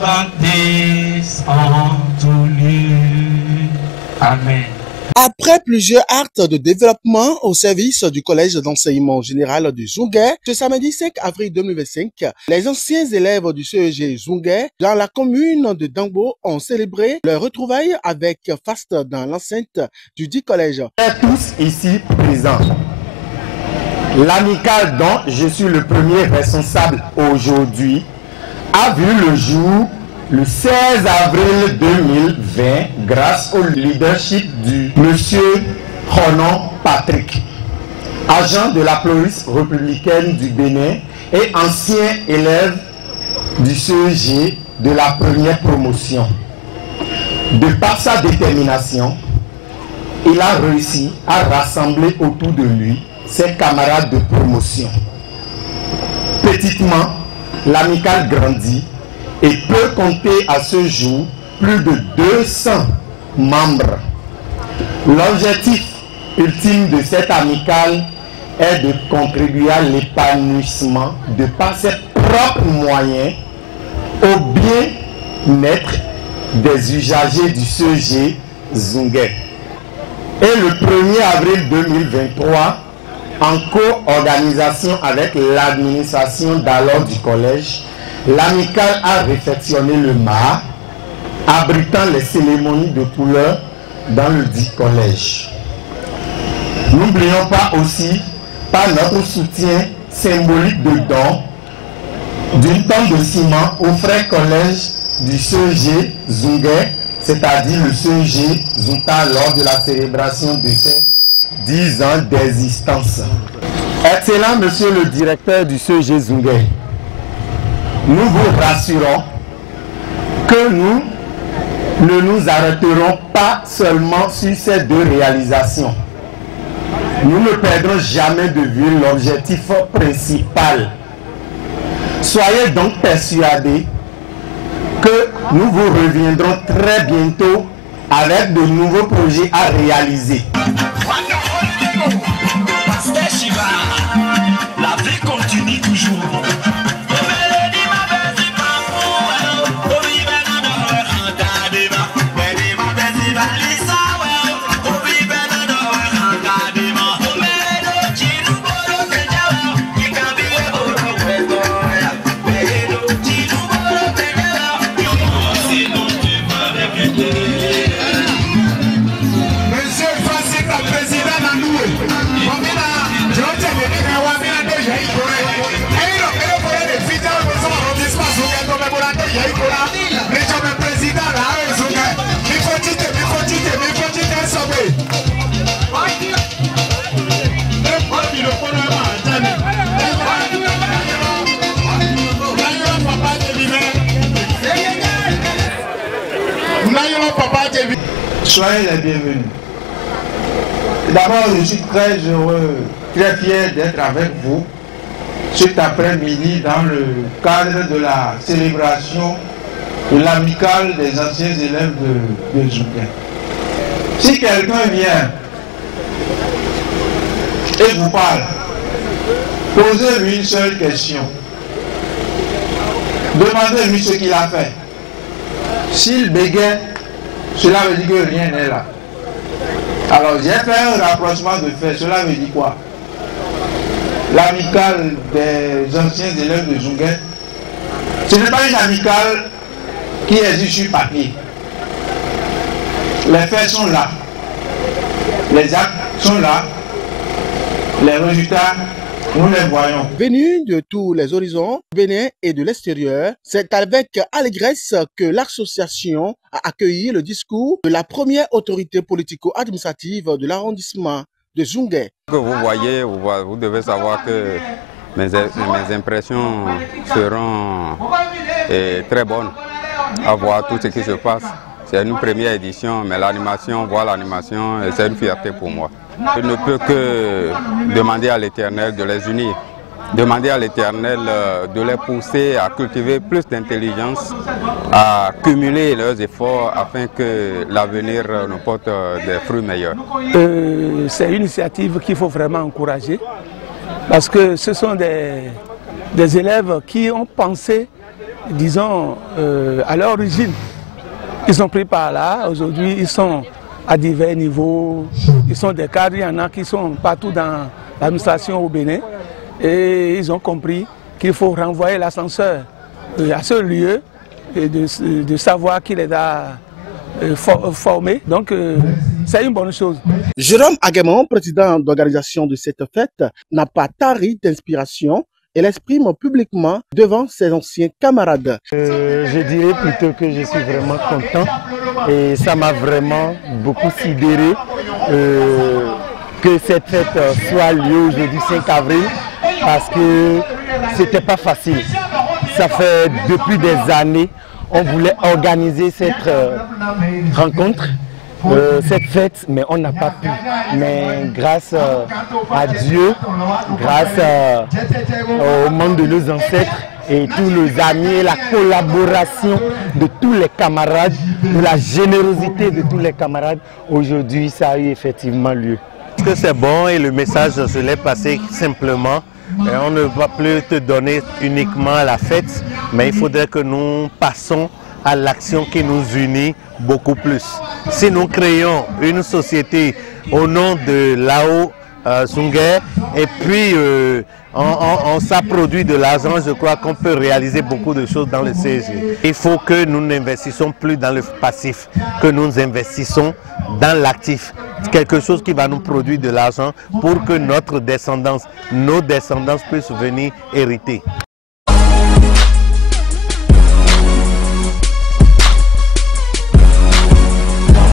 retentisse en tout lieu. Amen. Après plusieurs actes de développement au service du collège d'enseignement général du Zunguer, ce samedi 5 avril 2025, les anciens élèves du CEG Zunguer dans la commune de Dangbo ont célébré leur retrouvaille avec faste dans l'enceinte du dit collège. Tous ici présents, l'amicale dont je suis le premier responsable aujourd'hui a vu le jour le 16 avril 2020 grâce au leadership du monsieur Ronan Patrick, agent de la police républicaine du Bénin et ancien élève du CEG de la première promotion. De par sa détermination, il a réussi à rassembler autour de lui ses camarades de promotion. Petitement, l'amicale grandit et peut compter à ce jour plus de 200 membres. L'objectif ultime de cette amicale est de contribuer à l'épanouissement de par ses propres moyens au bien-être des usagers du CEG Zunguer. Et le 1er avril 2023, en co-organisation avec l'administration d'alors du collège, l'amicale a réfectionné le mât, abritant les cérémonies de couleur dans le dit collège. N'oublions pas aussi par notre soutien symbolique de don d'une tonne de ciment au frère collège du CEG Zunguer, c'est-à-dire le CEG Zunta lors de la célébration de ses 10 ans d'existence. Excellent monsieur le directeur du CEG Zunguer, nous vous rassurons que nous ne nous arrêterons pas seulement sur ces deux réalisations. Nous ne perdrons jamais de vue l'objectif principal. Soyez donc persuadés que nous vous reviendrons très bientôt avec de nouveaux projets à réaliser. La vie continue toujours. Soyez les bienvenus. D'abord, je suis très heureux, très fier d'être avec vous cet après-midi dans le cadre de la célébration de l'amicale des anciens élèves de Zunguer. Si quelqu'un vient et vous parle, posez-lui une seule question. Demandez-lui ce qu'il a fait. S'il bégaye, cela veut dire que rien n'est là. Alors j'ai fait un rapprochement de fait. Cela veut dire quoi? L'amicale des anciens élèves de Zunguer, ce n'est pas une amicale qui existe sur papier. Les faits sont là. Les actes sont là. Les résultats, nous les voyons. Venus de tous les horizons, du Bénin et de l'extérieur, c'est avec allégresse que l'association a accueilli le discours de la première autorité politico-administrative de l'arrondissement de Zunguer. Que vous voyez, vous devez savoir que mes impressions seront très bonnes à voir tout ce qui se passe. C'est une première édition, mais l'animation, voir l'animation, c'est une fierté pour moi. Je ne peux que demander à l'Éternel de les unir, demander à l'Éternel de les pousser à cultiver plus d'intelligence, à cumuler leurs efforts afin que l'avenir nous porte des fruits meilleurs. C'est une initiative qu'il faut vraiment encourager parce que ce sont des élèves qui ont pensé disons, à l'origine, ils sont pris par là. Aujourd'hui, ils sont à divers niveaux. Ils sont des cadres, il y en a qui sont partout dans l'administration au Bénin. Et ils ont compris qu'il faut renvoyer l'ascenseur à ce lieu et de savoir qu'il est formé. Donc, c'est une bonne chose. Jérôme Aguemon, président d'organisation de cette fête, n'a pas tari d'inspiration et l'exprime publiquement devant ses anciens camarades. Je dirais plutôt que je suis vraiment content et ça m'a vraiment beaucoup sidéré que cette fête soit lieu aujourd'hui 5 avril parce que c'était pas facile. Ça fait depuis des années, on voulait organiser cette rencontre, cette fête, mais on n'a pas pu. Mais grâce à Dieu, grâce au monde de nos ancêtres et tous nos amis, la collaboration de tous les camarades, de la générosité de tous les camarades, aujourd'hui ça a eu effectivement lieu. Parce que c'est bon et le message se l'est passé simplement. Et on ne va plus te donner uniquement la fête, mais il faudrait que nous passons à l'action qui nous unit beaucoup plus. Si nous créons une société au nom de Lao Zunguer et puis on s'approduit de l'argent, je crois qu'on peut réaliser beaucoup de choses dans le CEG. Il faut que nous n'investissons plus dans le passif, que nous investissons dans l'actif. Quelque chose qui va nous produire de l'argent pour que notre descendance, nos descendants puissent venir hériter.